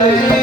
ॐ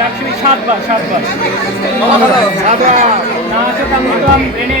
লক্ষ্মী সাতবার সাতবার। নাশকমৃতম ঋণে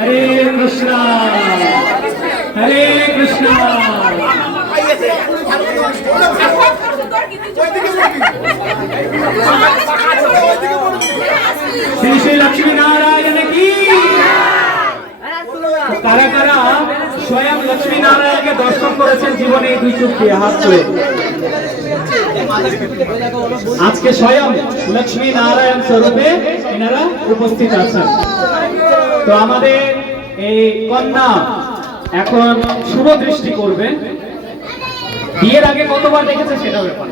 হরে কৃষ্ণ হরে কৃষ্ণ শ্রী শ্রী লক্ষ্মী নারায়ণ কি কারা কারা স্বয়ং লক্ষ্মী নারায়ণকে দর্শন করেছেন জীবনে দুই দিয়ে হাত আজকে স্বয়ং লক্ষ্মী নারায়ণ স্বরূপে এনারা উপস্থিত আছেন। তো আমাদের এই কন্যা এখন শুভ দৃষ্টি করবে বিয়ের আগে কতবার দেখেছে সেটা ব্যাপার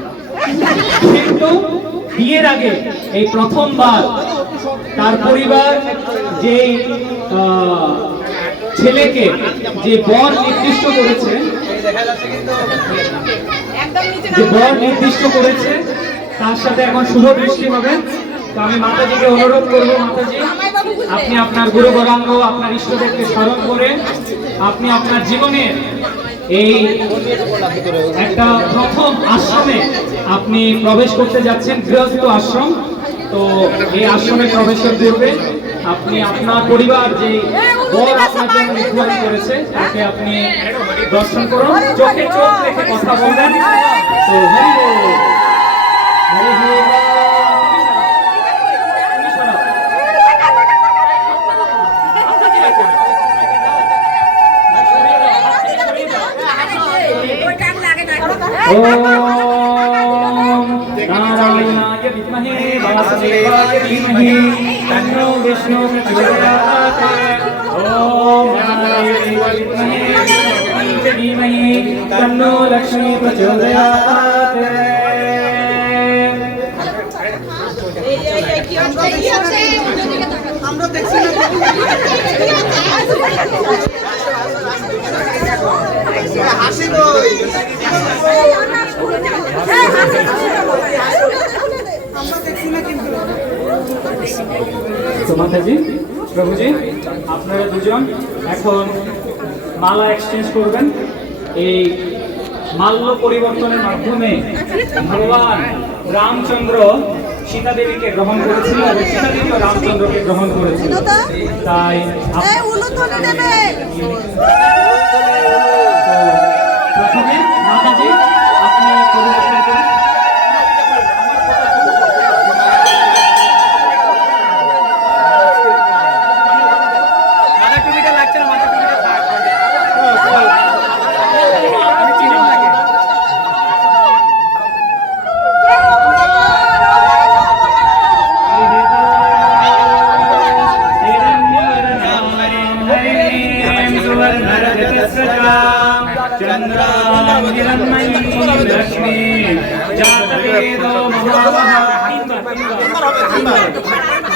কিন্তু বিয়ের আগে এই প্রথমবার তার পরিবার যে ছেলেকে যে বর নির্দিষ্ট করেছে যে বর নির্দিষ্ট করেছে তার সাথে এখন শুভ দৃষ্টি হবে। তো আমি মাতাজিকে অনুরোধ করব মাতাজি আপনি আপনার গুরু গৌরাঙ্গ আপনার ইষ্টদেবকে স্মরণ করে আপনি আপনার জীবনের এই একটা প্রথম আশ্রমে আপনি প্রবেশ করতে যাচ্ছেন গৃহস্থ আশ্রম। তো এই আশ্রমে প্রবেশ করবে আপনি আপনার পরিবার যে বর আপনার জন্য নির্ধারণ করেছে তাকে আপনি দর্শন করুন চোখে চোখ রেখে কথা বলবেন তো হরি বল। হরি বল। তুমি শোনাও। ॐ नारायणाय विद्महे वासुदेवाय धीमहि तन्नो विष्णु प्रचोदयात् ॐ नारायणाय विद्महे वासुदेवाय धीमहि तन्नो लक्ष्मी प्रचोदयात् আমরা দেখছি হাসি কই আমরা দেখছি না কিন্তু তো মাতাজি প্রভুজি আপনারা দুজন এখন মালা এক্সচেঞ্জ করবেন। এই মাল্য পরিবর্তনের মাধ্যমে ভগবান রামচন্দ্র সীতা দেবীকে গ্রহণ করেছিল এবং সীতা দেবীও রামচন্দ্রকে গ্রহণ করেছিল। তাই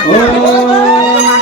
오.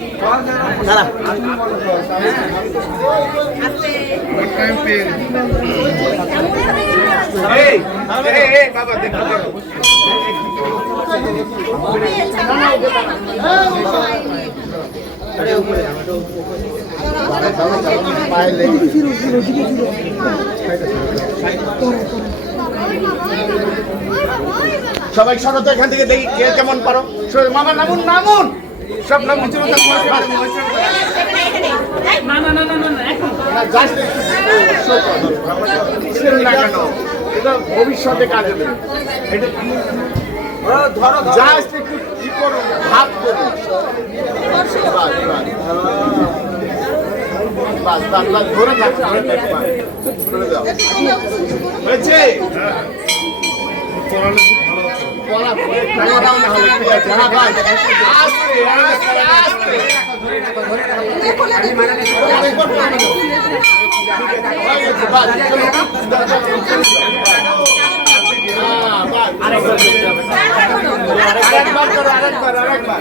সবাই সরো তো এখান থেকে দেখি কে কেমন পারো। মামা নামুন নামুন। সব তোমার পারো, না না না না না না এখন। না, just একটু show করো। না কেন? এটা ভবিষ্যতে কাজে দেবে। এটা জাস্ট একটু ই করো ভাব করো। বাস বাস বাস ধরে থাক ধরে থাক ধরে দাও হয়েছে? পড়া পড়ে ক্যামেরাও আরেকবার করো, আরেকবার, আরেকবার।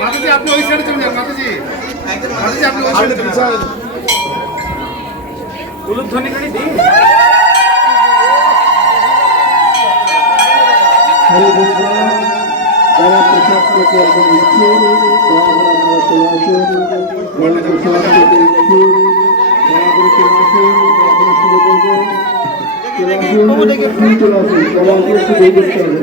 মাতাজি আপনি ওই সাইডে চলে যান মাতাজি মাতাজি আপনি ওই সাইডে চলে যান উলুধ্বনি করে দিই হরে কৃষ্ণ, যারা প্রসাদ পেতে এখন ইচ্ছুক তারা আমরা চলে আসুন, যারা প্রসাদ পেতে ইচ্ছুক তারা করে চলে আসুন আমরা শুরু করব চলে আসুন চলে আসুন, সবাইকে একটু দেখতে হবে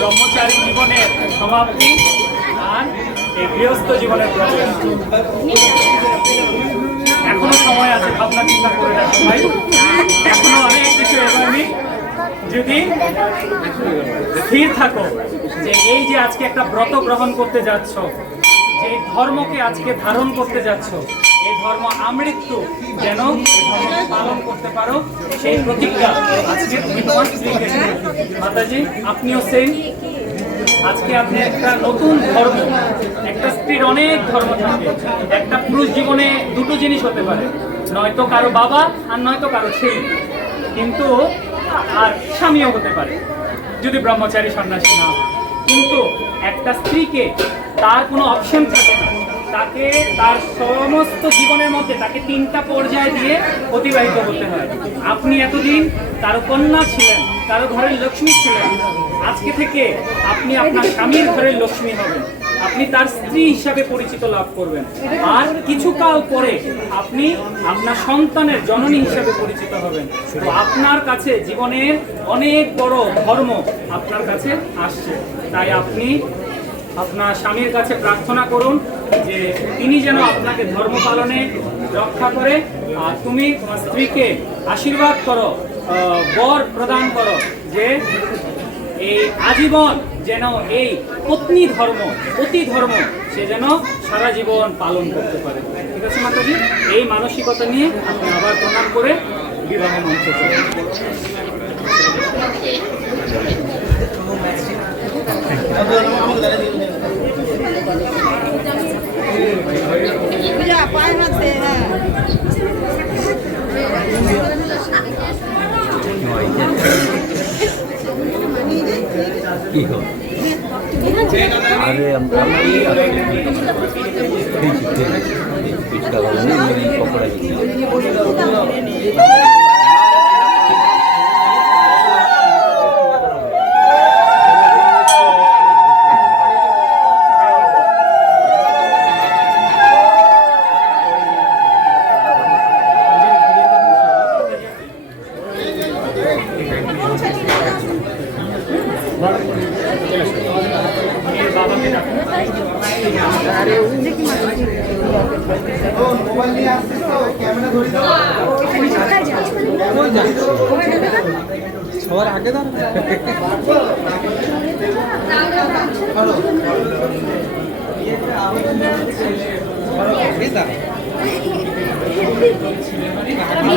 ব্রহ্মচারী জীবনের সমাপ্তি আর গৃহস্থ জীবনের প্রবেশ এখনও সময় আছে ভাবনা চিন্তা করে দেখো ভাই। এখনও অনেক কিছু এগোয়নি। যদি স্থির থাকো যে এই যে আজকে একটা ব্রত গ্রহণ করতে যাচ্ছ, যে ধর্মকে আজকে ধারণ করতে যাচ্ছ, এই ধর্ম আমৃত্যু যেন পালন করতে পারো, সেই প্রতিজ্ঞা আজকে মাতাজি, আপনিও সেই আজকে আপনি একটা নতুন ধর্ম, একটা স্ত্রীর অনেক ধর্ম থাকে। একটা পুরুষ জীবনে দুটো জিনিস হতে পারে, নয়তো কারও বাবা আর নয়তো কারও ছেলে। কিন্তু আর স্বামীও হতে পারে, যদি ব্রহ্মচারী সন্ন্যাসী না কিন্তু একটা স্ত্রীকে তার কোনো অপশন থাকে না। তাকে তার সমস্ত জীবনের মধ্যে তাকে তিনটা পর্যায়ে দিয়ে অতিবাহিত করতে হয়। আপনি এতদিন তার কন্যা ছিলেন কারও ঘরের লক্ষ্মী ছিলেন। আজকে থেকে আপনি আপনার স্বামীর ঘরের লক্ষ্মী হবেন। আপনি তার স্ত্রী হিসাবে পরিচিত লাভ করবেন। আর কিছুকাল পরে আপনি আপনার সন্তানের জননী হিসাবে পরিচিত হবেন। আপনার কাছে জীবনের অনেক বড় ধর্ম আপনার কাছে আসছে। তাই আপনি আপনার স্বামীর কাছে প্রার্থনা করুন যে তিনি যেন আপনাকে ধর্ম পালনে রক্ষা করে, আর তুমি স্ত্রীকে আশীর্বাদ করো বর প্রদান করো যে এই আজীবন যেন এই পত্নী ধর্ম, পতি ধর্ম সে যেন সারা জীবন পালন করতে পারে। ঠিক আছে, মাতাজি? এই মানসিকতা নিয়ে আপনি আবার প্রণাম করে বিবাহ মঞ্চে চলুন পূজা পায়ে হাত দে হ্যাঁ আরে আমরা মোবাইল নিয়ে আসছিস তো ক্যামেরা ধরি দাও। সবার আগে দাও। আমি